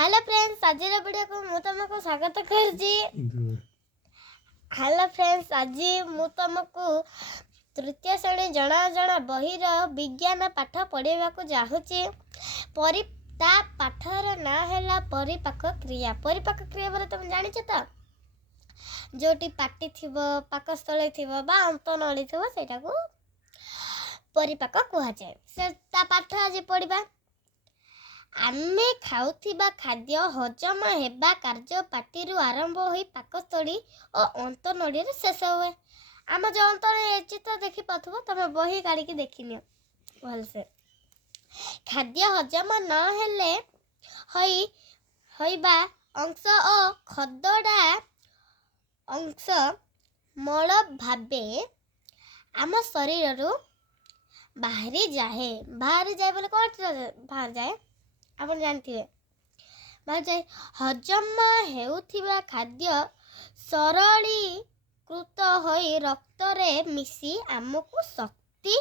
Hello friends आज video को मु तुमको स्वागत करजी। हेलो फ्रेंड्स आज मु तुमको तृतीय श्रेणी जना जना बहिर विज्ञान पाठ पढ़ावा को चाहूची। ता पाठर ना है परिपाक क्रिया। परिपाक क्रिया बारे तुम जानिछ तो जोटी पाटी थिबो पाकस्थली थिबो बा अंतनली थिबो सेटा को परिपाक कुहा जाय। से ता पाठ आज पढ़िबा। आमे खाउथिबा खाद्य हजम हेबा कार्य पाटिरु आरंभ होई पाकस्थली और अंतनली रे शेष हुए। आम जो अंतनली चित्र देखि पाथबो तमे बही काढी के देखिनियो भल से। खाद्य हजम न हेले होइबा अंश और खदडा अंश मल भाबे आम शरीर रु बाहरी जाए। बाहरी जाए बोले कौन बाहर जाए आप जानते बाहर जाए। हजम हेउथिबा खाद्य सरलीकृत होई रक्त रे मिसी आमको शक्ति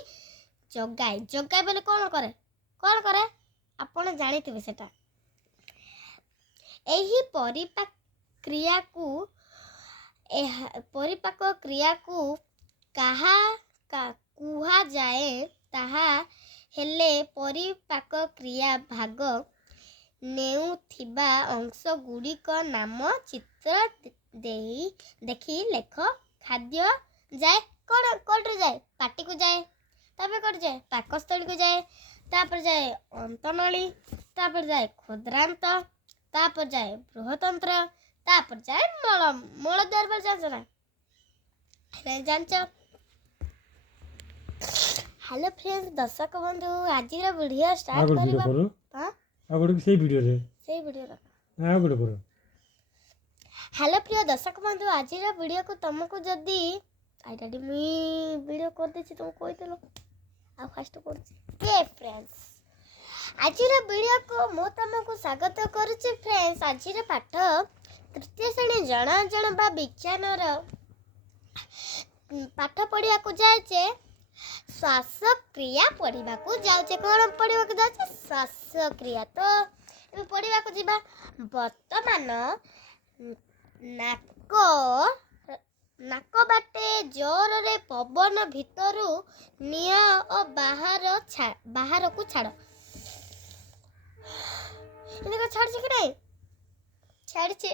जगाए। जगाए बोले कौन करे आपण जानिथिबे सेटा। एही परिपाक क्रिया को कहा कुहा जाए ताहा हेले परिपाक क्रिया भाग नेउथिबा अंश गुड़िक नाम चित्र देखी लेख। खाद्य जाए कौन जाए पाटी को जाए तापर कौन जाए पाकस्थली को जाए तापर जाए अंतनली तापर जाए क्षुद्रांत तापर जाए बृहतंत्र तापर जाए मल द्वार पर जान्छ ना जान्छ। हेलो फ्रेंड्स दर्शक बंधु आज वीडियो स्टार्ट करबा। से वीडियो करो। हेलो प्रिय दर्शक बंधु आज वीडियो को तुमको जदी आइडी मी वीडियो कर देछि तुम कहतलो आ फास्ट करछि के फ्रेंड्स आज वीडियो को मो तुमको स्वागत करूछि। फ्रेंड्स आज पाठ तृतीय श्रेणी जणा जण बा विज्ञान रो पाठ पढ़िया को जाए श्वास क्रिया पढ़ा को जाऊे। कौन पढ़ा को जाए श्वास क्रिया। तो पढ़ा को जीवा वर्तमान नाक बाटे जोर रे पवन भितरु निया और बाहर को छाड़ छाड़छे कि नहीं छाड़छे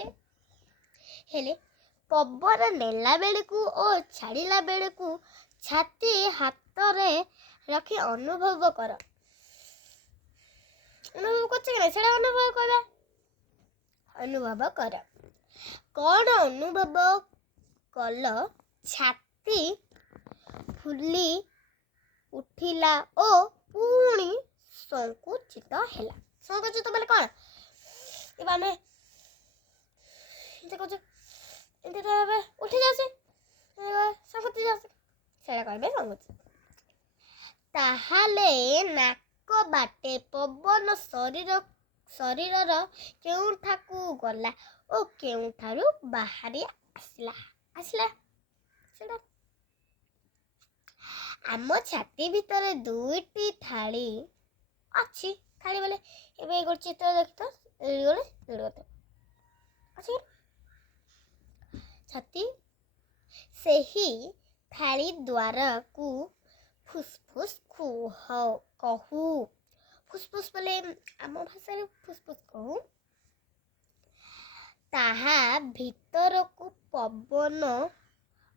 हेले पवन नेला बेले को और छाड़िला बेले को छाती हाथ रे रखी अनुभव कर। अनुभव कर अनुभव कर कौन अनुभव कल छाती फुली उठिला ओ पुणी संकुचित हैला। संकुचित बोले कौन इबा में इते उठी जासे संकुचित जासे सेड़ा कहबे संकुचित। ताहाले नाक बाटे पवन शरीर केउठाकू गला ओ केउठारू बाहरी आसला सेड़ा। आम छाती भितर दुईटी थाली अच्छी। थाली बोले एबे एक चित्र देखतो अच्छी छाती सेही थाली द्वार को फुसफुस कहू। फुसफुस बोले आम भाषा रे फुसफुस कहू। ताहा भीतर को पवन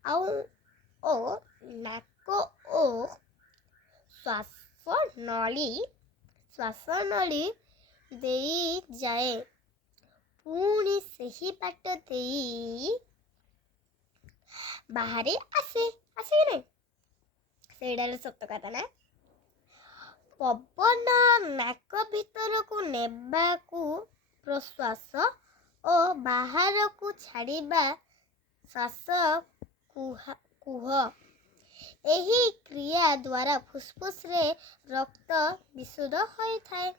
ओ नाक ओ श्वास नली देई जाए पुणी सही बाट देई बाहरी आसे कि नहीं सेडार सत्य कथा ना। पवन नाक भीतर को नेबा को प्रश्वास और बाहर को छाड़िबा श्वास कुह। एही क्रिया द्वारा फुसफुस रे रक्त विशुद्ध होई थाए।